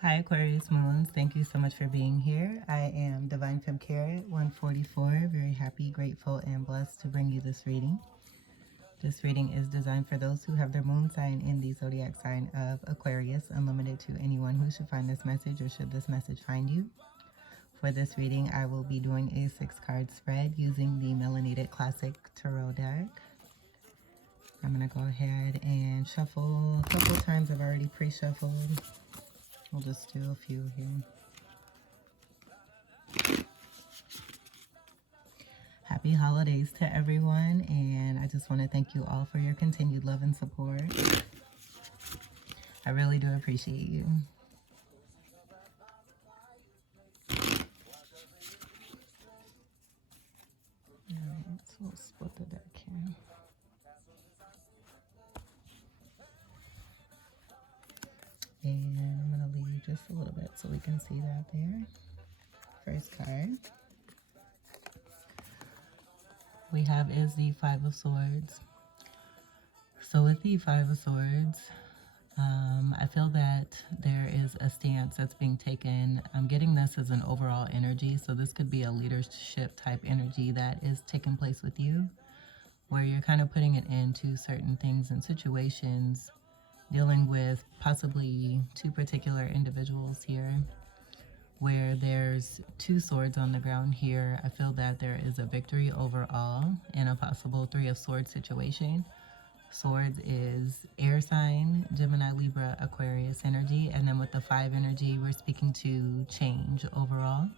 Hi Aquarius Moons, thank you so much for being here. I am Divine Fem Carrot 144, very happy, grateful, and blessed to bring you this reading. This reading is designed for those who have their moon sign in the zodiac sign of Aquarius, unlimited to anyone who should find this message or should this message find you. For this reading, I will be doing a 6-card spread using the Melanated Classic Tarot deck. I'm going to go ahead and shuffle a couple times. I've already pre-shuffled. We'll just do a few here. Happy holidays to everyone, and I just want to thank you all for your continued love and support. I really do appreciate you. Alright, so we'll split the deck here. And I'm going to leave just a little bit so we can see that there. First card we have is the Five of Swords. So with the Five of Swords, I feel that there is a stance that's being taken. I'm getting this as an overall energy, so this could be a leadership type energy that is taking place with you, where you're kind of putting an end to certain things and situations, dealing with possibly two particular individuals here, where there's two swords on the ground here. I feel that there is a victory overall in a possible Three of Swords situation. Swords is air sign, Gemini, Libra, Aquarius energy. And then with the 5 energy, we're speaking to change overall,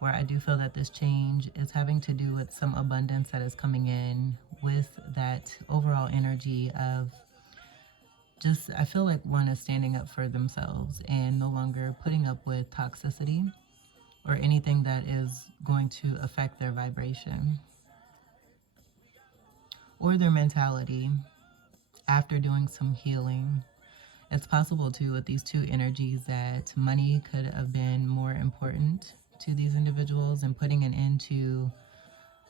where I do feel that this change is having to do with some abundance that is coming in with that overall energy of just, I feel like one is standing up for themselves and no longer putting up with toxicity or anything that is going to affect their vibration or their mentality after doing some healing. It's possible too with these two energies that money could have been more important to these individuals, and putting an end to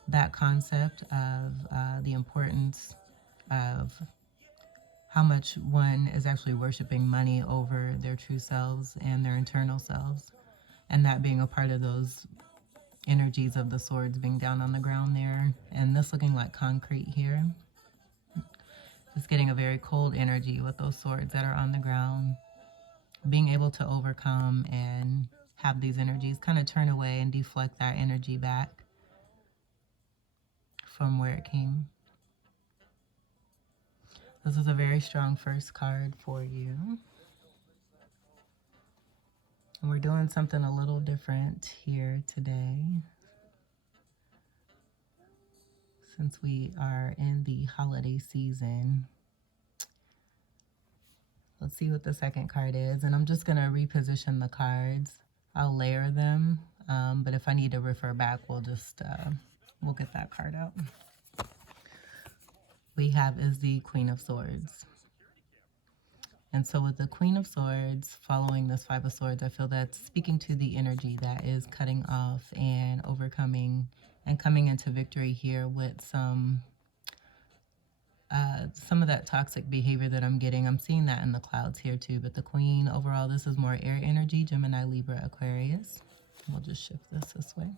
that concept of the importance of how much one is actually worshiping money over their true selves and their internal selves, and that being a part of those energies of the swords being down on the ground there, and this looking like concrete here. Just getting a very cold energy with those swords that are on the ground, being able to overcome and have these energies kind of turn away and deflect that energy back from where it came. This is a very strong first card for you. And we're doing something a little different here today, since we are in the holiday season. Let's see what the second card is. And I'm just going to reposition the cards. I'll layer them. But if I need to refer back, we'll get that card out. We have is the Queen of Swords. And so with the Queen of Swords following this Five of Swords, I feel that's speaking to the energy that is cutting off and overcoming and coming into victory here with some of that toxic behavior that I'm getting. I'm seeing that in the clouds here too. But the Queen, overall, this is more air energy, Gemini, Libra, Aquarius. We'll just shift this way.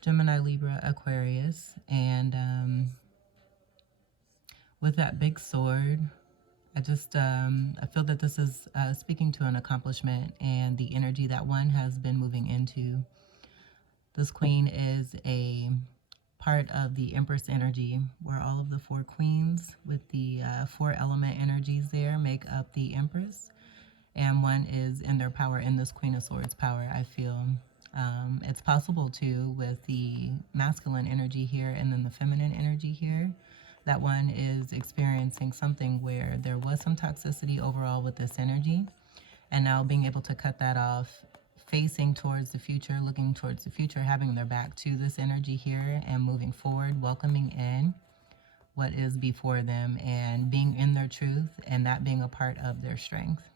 Gemini, Libra, Aquarius. And with that big sword, I just, I feel that this is speaking to an accomplishment and the energy that one has been moving into. This Queen is a part of the Empress energy, where all of the 4 queens with the 4 element energies there make up the Empress. And one is in their power in this Queen of Swords power, I feel. It's possible too with the masculine energy here and then the feminine energy here, that one is experiencing something where there was some toxicity overall with this energy, and now being able to cut that off, facing towards the future, looking towards the future, having their back to this energy here and moving forward, welcoming in what is before them and being in their truth, and that being a part of their strength.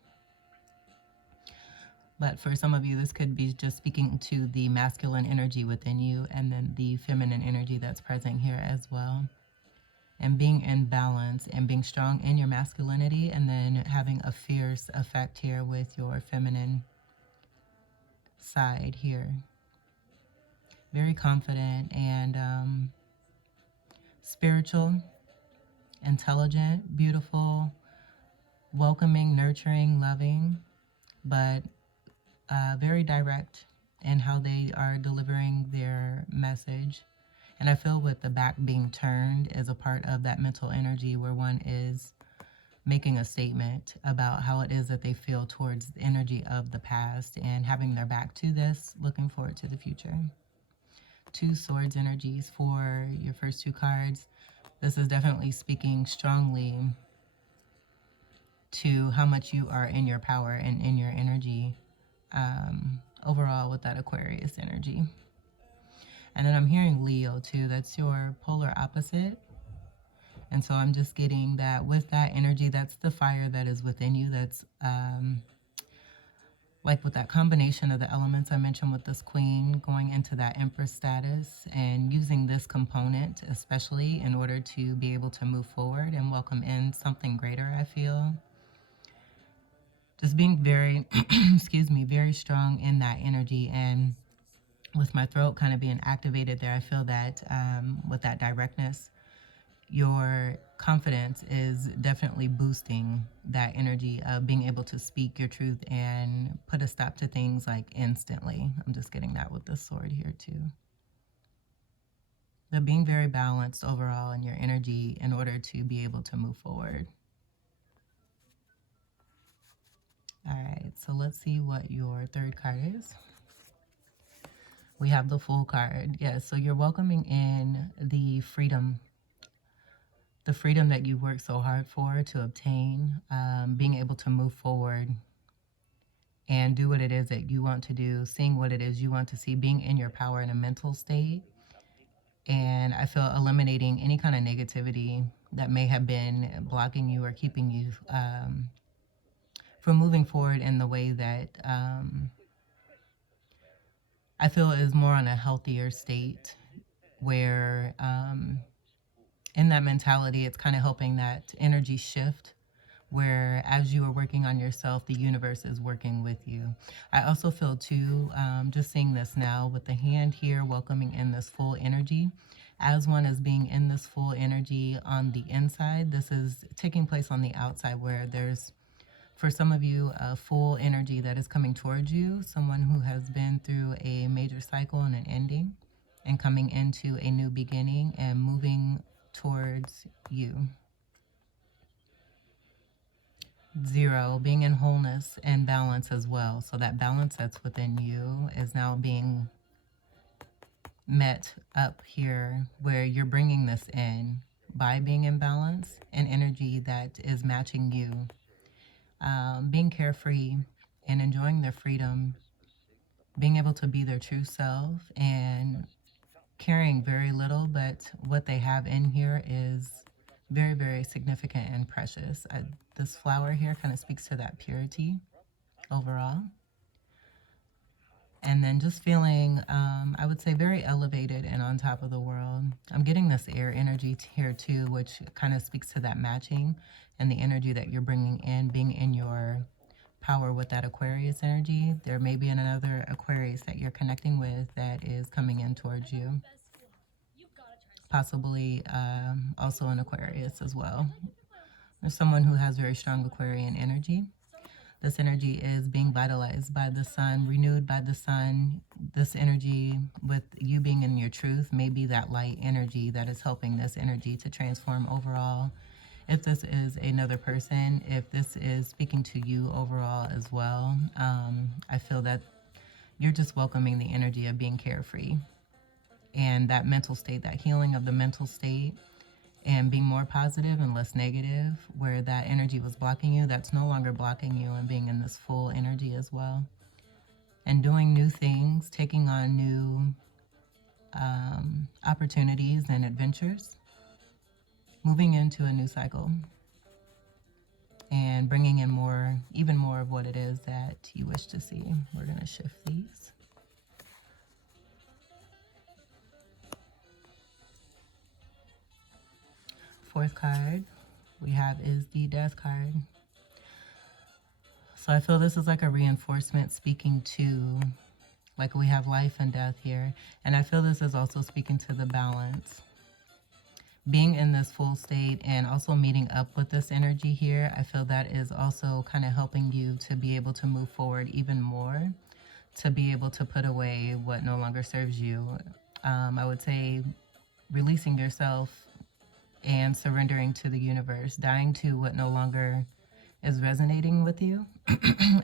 But for some of you, this could be just speaking to the masculine energy within you and then the feminine energy that's present here as well. and being in balance and being strong in your masculinity, and then having a fierce effect here with your feminine side here. Very confident and spiritual, intelligent, beautiful, welcoming, nurturing, loving, but very direct in how they are delivering their message. And I feel with the back being turned is a part of that mental energy where one is making a statement about how it is that they feel towards the energy of the past and having their back to this, looking forward to the future. 2 swords energies for your first 2 cards. This is definitely speaking strongly to how much you are in your power and in your energy overall with that Aquarius energy. And then I'm hearing Leo too. That's your polar opposite. And so I'm just getting that with that energy, that's the fire that is within you. That's like with that combination of the elements I mentioned with this queen going into that empress status and using this component especially in order to be able to move forward and welcome in something greater, I feel. Just being very, excuse me, very strong in that energy. And with my throat kind of being activated there, I feel that with that directness, your confidence is definitely boosting that energy of being able to speak your truth and put a stop to things like instantly. I'm just getting that with this sword here too. But being very balanced overall in your energy in order to be able to move forward. All right, so let's see what your third card is. We have the Fool card. Yes, so you're welcoming in the freedom that you worked so hard for to obtain, being able to move forward and do what it is that you want to do, seeing what it is you want to see, being in your power in a mental state. And I feel eliminating any kind of negativity that may have been blocking you or keeping you from moving forward in the way that I feel is more on a healthier state where in that mentality, it's kind of helping that energy shift where as you are working on yourself, the universe is working with you. I also feel too, just seeing this now with the hand here, welcoming in this full energy. As one is being in this full energy on the inside, this is taking place on the outside where there's, for some of you, a full energy that is coming towards you, someone who has been through a major cycle and an ending and coming into a new beginning and moving towards you. 0, being in wholeness and balance as well. So that balance that's within you is now being met up here where you're bringing this in by being in balance and energy that is matching you. Being carefree and enjoying their freedom, being able to be their true self and carrying very little, but what they have in here is very, very significant and precious. This flower here kind of speaks to that purity overall. And then just feeling, I would say, very elevated and on top of the world. I'm getting this air energy here too, which kind of speaks to that matching and the energy that you're bringing in, being in your power with that Aquarius energy. There may be another Aquarius that you're connecting with that is coming in towards you. Possibly also an Aquarius as well. There's someone who has very strong Aquarian energy. This energy is being vitalized by the sun, renewed by the sun. This energy, with you being in your truth, may be that light energy that is helping this energy to transform overall. If this is another person, if this is speaking to you overall as well, I feel that you're just welcoming the energy of being carefree and that mental state, that healing of the mental state, and being more positive and less negative, where that energy was blocking you, that's no longer blocking you, and being in this full energy as well. And doing new things, taking on new opportunities and adventures, moving into a new cycle, and bringing in more, even more of what it is that you wish to see. We're going to shift these. fourth card we have is the Death card. So I feel this is like a reinforcement speaking to, like, we have life and death here. And I feel this is also speaking to the balance. Being in this full state and also meeting up with this energy here, I feel that is also kind of helping you to be able to move forward even more, to be able to put away what no longer serves you. I would say releasing yourself and surrendering to the universe, dying to what no longer is resonating with you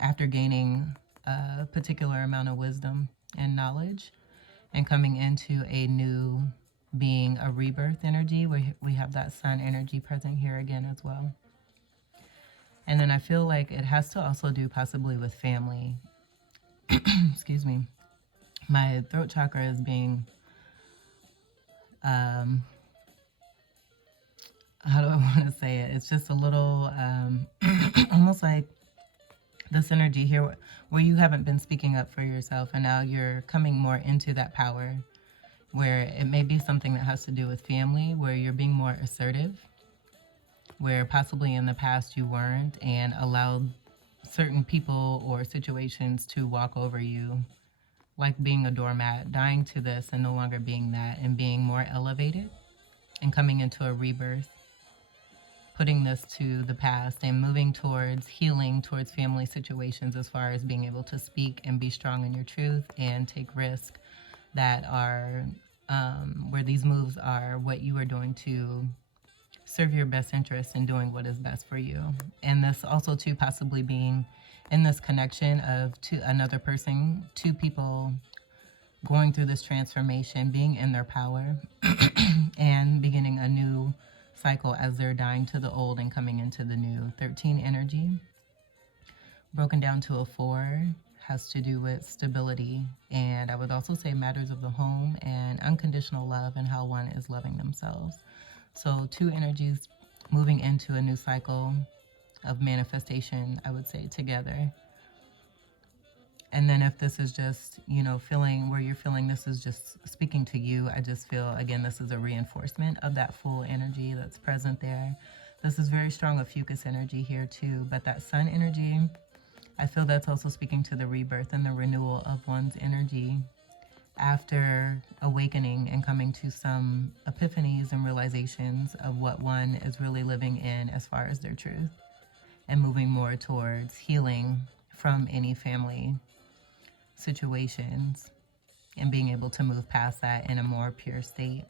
after gaining a particular amount of wisdom and knowledge, and coming into a new being, a rebirth energy. We have that sun energy present here again as well. And then I feel like it has to also do possibly with family. Excuse me. My throat chakra is being, how do I want to say it? It's just a little, almost like this energy here where you haven't been speaking up for yourself, and now you're coming more into that power, where it may be something that has to do with family, where you're being more assertive, where possibly in the past you weren't, and allowed certain people or situations to walk over you, like being a doormat, dying to this and no longer being that, and being more elevated and coming into a rebirth, putting this to the past and moving towards healing, towards family situations, as far as being able to speak and be strong in your truth and take risks that are where these moves are what you are doing to serve your best interest in doing what is best for you. And this also too possibly being in this connection of to another person, two people going through this transformation, being in their power and beginning a new cycle as they're dying to the old and coming into the new. 13 energy, broken down to a 4, has to do with stability, and I would also say matters of the home and unconditional love and how one is loving themselves. So 2 energies moving into a new cycle of manifestation, I would say, together. And then if this is just, you know, feeling where you're feeling this is just speaking to you, I just feel, again, this is a reinforcement of that full energy that's present there. This is very strong of fucus energy here too, but that sun energy, I feel that's also speaking to the rebirth and the renewal of one's energy after awakening and coming to some epiphanies and realizations of what one is really living in as far as their truth, and moving more towards healing from any family situations and being able to move past that in a more pure state.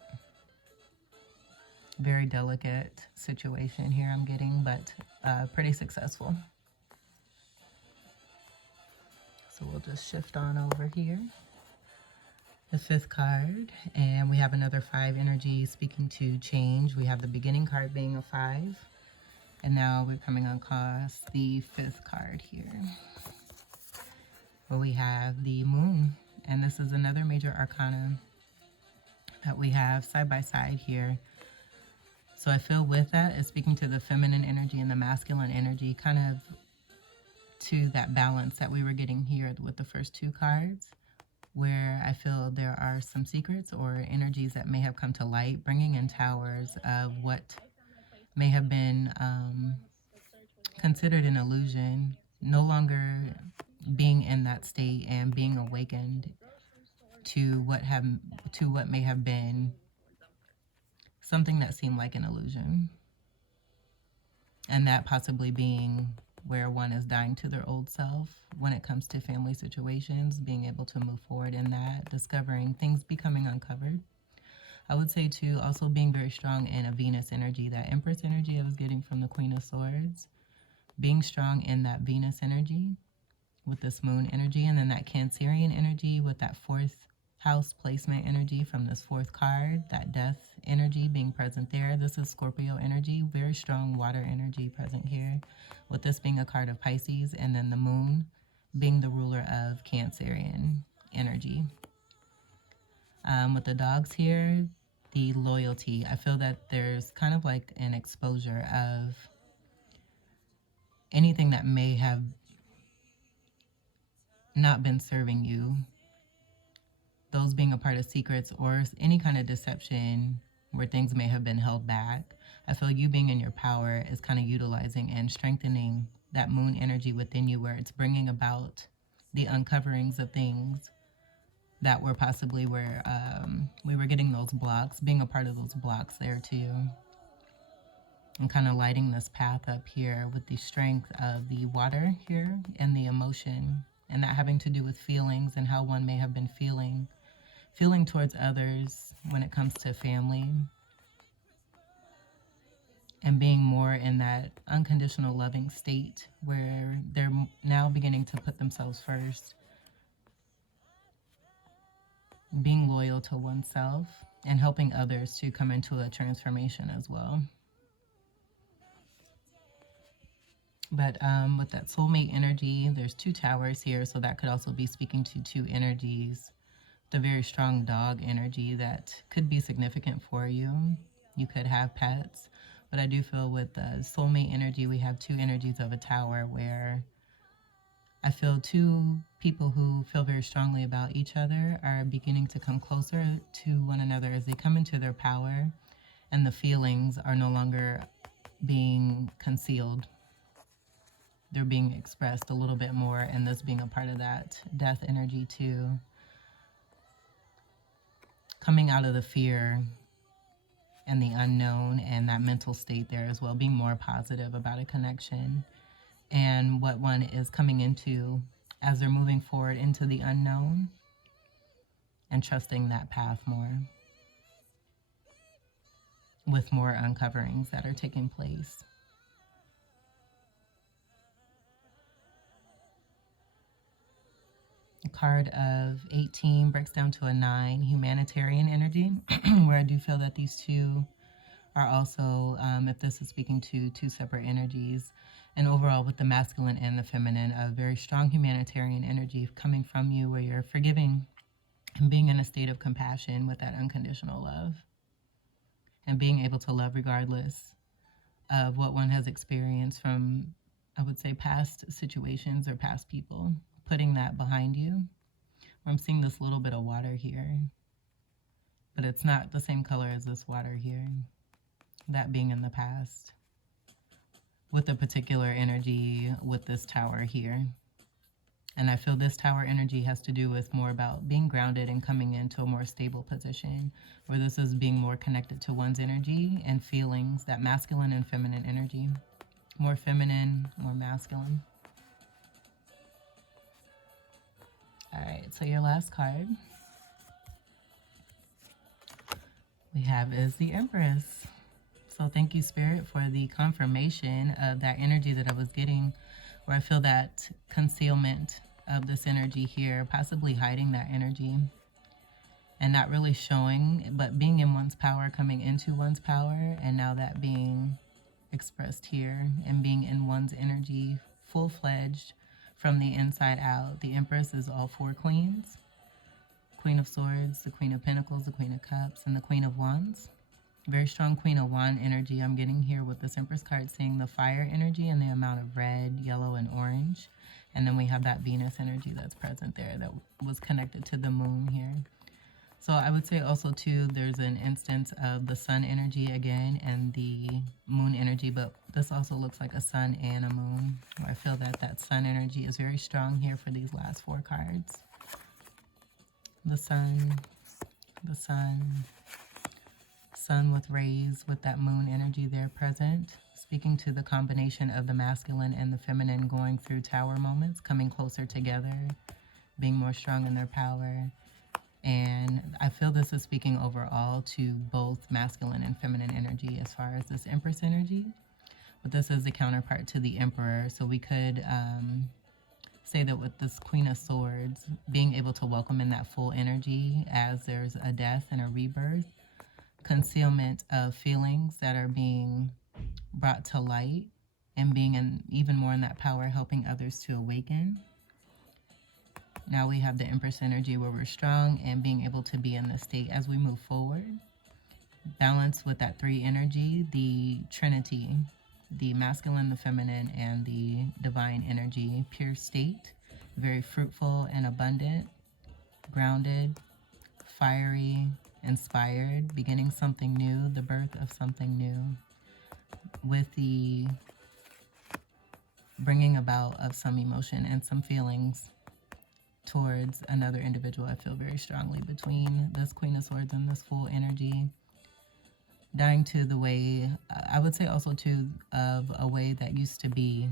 Very delicate situation here I'm getting, but pretty successful. So we'll just shift on over here. The 5th card, and we have another 5 energy speaking to change. We have the beginning card being a 5, and now we're coming across the 5th card here, where we have the moon, and this is another major arcana that we have side by side here. So I feel with that is speaking to the feminine energy and the masculine energy, kind of to that balance that we were getting here with the first 2 cards, where I feel there are some secrets or energies that may have come to light, bringing in towers of what may have been considered an illusion, no longer being in that state and being awakened to what may have been something that seemed like an illusion, and that possibly being where one is dying to their old self when it comes to family situations, being able to move forward in that, discovering things becoming uncovered. I would say too, also being very strong in a Venus energy, that Empress energy I was getting from the Queen of Swords, being strong in that Venus energy with this moon energy, and then that Cancerian energy with that 4th house placement energy from this 4th card, that death energy being present there. This is Scorpio energy, very strong water energy present here, with this being a card of Pisces, and then the moon being the ruler of Cancerian energy. With the dogs here, the loyalty, I feel that there's kind of like an exposure of anything that may have not been serving you, those being a part of secrets or any kind of deception where things may have been held back. I feel you being in your power is kind of utilizing and strengthening that moon energy within you, where it's bringing about the uncoverings of things that were possibly where we were getting those blocks, being a part of those blocks there too. And kind of lighting this path up here with the strength of the water here and the emotion, and that having to do with feelings and how one may have been feeling towards others when it comes to family, and being more in that unconditional loving state where they're now beginning to put themselves first, being loyal to oneself and helping others to come into a transformation as well. But with that soulmate energy, there's 2 towers here, so that could also be speaking to 2 energies. The very strong dog energy that could be significant for you. You could have pets, but I do feel with the soulmate energy, we have 2 energies of a tower, where I feel 2 people who feel very strongly about each other are beginning to come closer to one another as they come into their power, and the feelings are no longer being concealed. They're being expressed a little bit more, and this being a part of that death energy too. Coming out of the fear and the unknown and that mental state there as well, being more positive about a connection and what one is coming into as they're moving forward into the unknown, and trusting that path more with more uncoverings that are taking place. The card of 18 breaks down to a 9, humanitarian energy, where I do feel that these 2 are also, if this is speaking to 2 separate energies, and overall with the masculine and the feminine, a very strong humanitarian energy coming from you, where you're forgiving and being in a state of compassion with that unconditional love, and being able to love regardless of what one has experienced from, I would say, past situations or past people. Putting that behind you. I'm seeing this little bit of water here, but it's not the same color as this water here. That being in the past, with a particular energy with this tower here. And I feel this tower energy has to do with more about being grounded and coming into a more stable position, where this is being more connected to one's energy and feelings, that masculine and feminine energy. More feminine, more masculine. All right, so your last card we have is the Empress. So thank you, Spirit, for the confirmation of that energy that I was getting, where I feel that concealment of this energy here, possibly hiding that energy and not really showing, but being in one's power, coming into one's power, and now that being expressed here and being in one's energy full-fledged from the inside out. The Empress is all 4 queens. Queen of Swords, the Queen of Pentacles, the Queen of Cups, and the Queen of Wands. Very strong Queen of Wand energy I'm getting here with this Empress card, seeing the fire energy and the amount of red, yellow, and orange. And then we have that Venus energy that's present there that was connected to the moon here. So I would say also too, there's an instance of the sun energy again and the moon energy, but this also looks like a sun and a moon. I feel that that sun energy is very strong here for these last 4 cards. The sun, sun with rays with that moon energy there present, speaking to the combination of the masculine and the feminine going through tower moments, coming closer together, being more strong in their power. And I feel this is speaking overall to both masculine and feminine energy as far as this Empress energy. But this is the counterpart to the Emperor. So we could say that with this Queen of Swords, being able to welcome in that full energy as there's a death and a rebirth, concealment of feelings that are being brought to light, and being in even more in that power, helping others to awaken. Now we have the Empress energy where we're strong and being able to be in this state as we move forward. Balance with that 3 energy, the Trinity, the masculine, the feminine, and the divine energy, pure state, very fruitful and abundant, grounded, fiery, inspired, beginning something new, the birth of something new. with the bringing about of some emotion and some feelings towards another individual. I feel very strongly between this Queen of Swords and this Fool energy. Dying to the way, I would say also to of a way that used to be,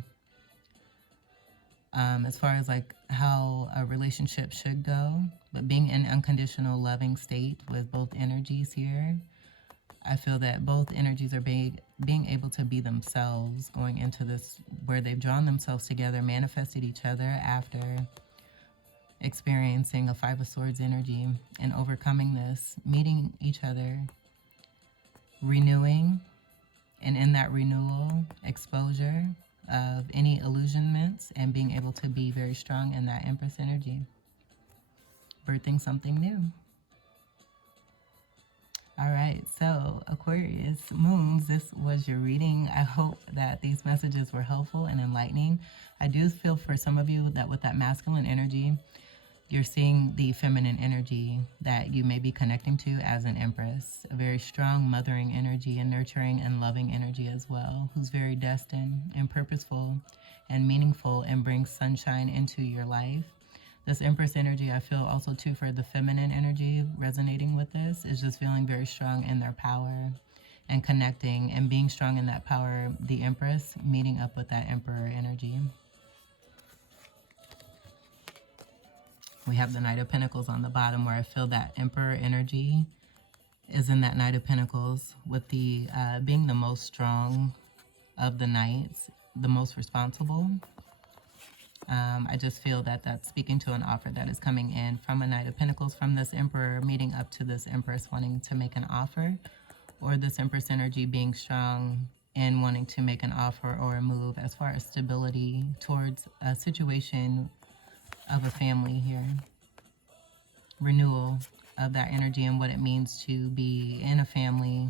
as far as like how a relationship should go, but being in unconditional loving state with both energies here. I feel that both energies are being able to be themselves going into this, where they've drawn themselves together, manifested each other after experiencing a Five of Swords energy and overcoming this, meeting each other, renewing, and in that renewal, exposure of any illusionments and being able to be very strong in that Empress energy, birthing something new. All right, so Aquarius moons, this was your reading. I hope that these messages were helpful and enlightening. I do feel for some of you that with that masculine energy, you're seeing the feminine energy that you may be connecting to as an Empress, a very strong mothering energy and nurturing and loving energy as well, who's very destined and purposeful and meaningful and brings sunshine into your life. This Empress energy, I feel also too for the feminine energy resonating with this, is just feeling very strong in their power and connecting and being strong in that power. The Empress meeting up with that Emperor energy. We have the Knight of Pentacles on the bottom, where I feel that Emperor energy is in that Knight of Pentacles with the being the most strong of the knights, the most responsible. I just feel that that's speaking to an offer that is coming in from a Knight of Pentacles, from this Emperor meeting up to this Empress wanting to make an offer, or this Empress energy being strong and wanting to make an offer or a move as far as stability towards a situation of a family here. Renewal of that energy and what it means to be in a family